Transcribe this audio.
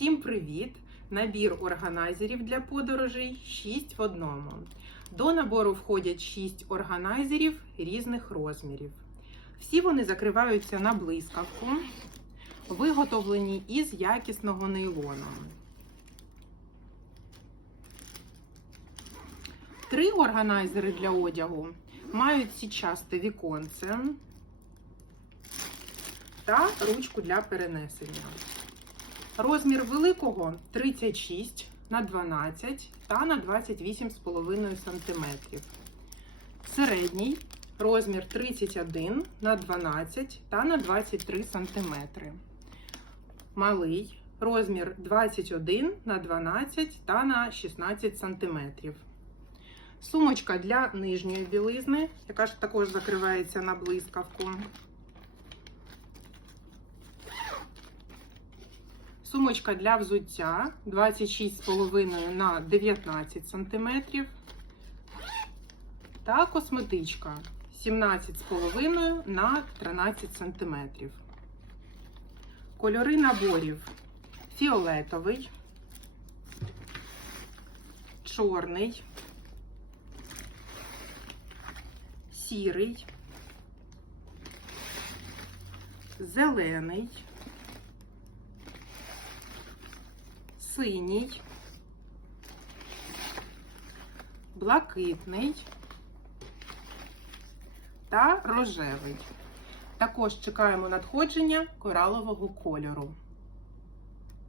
Всім привіт! Набір органайзерів для подорожей 6 в одному. До набору входять 6 органайзерів різних розмірів. Всі вони закриваються на блискавку, виготовлені із якісного нейлону. Три органайзери для одягу мають січасте віконце та ручку для перенесення. Розмір великого 36 на 12 та на 28,5 см. Середній розмір 31 на 12 та на 23 см. Малий розмір 21 на 12 та на 16 см. Сумочка для нижньої білизни, яка ж також закривається на блискавку. Сумочка для взуття 26,5 на 19 см. Та косметичка 17,5 на 13 см. Кольори наборів фіолетовий, чорний, сірий, зелений. Синій, блакитний та рожевий. Також чекаємо надходження коралового кольору.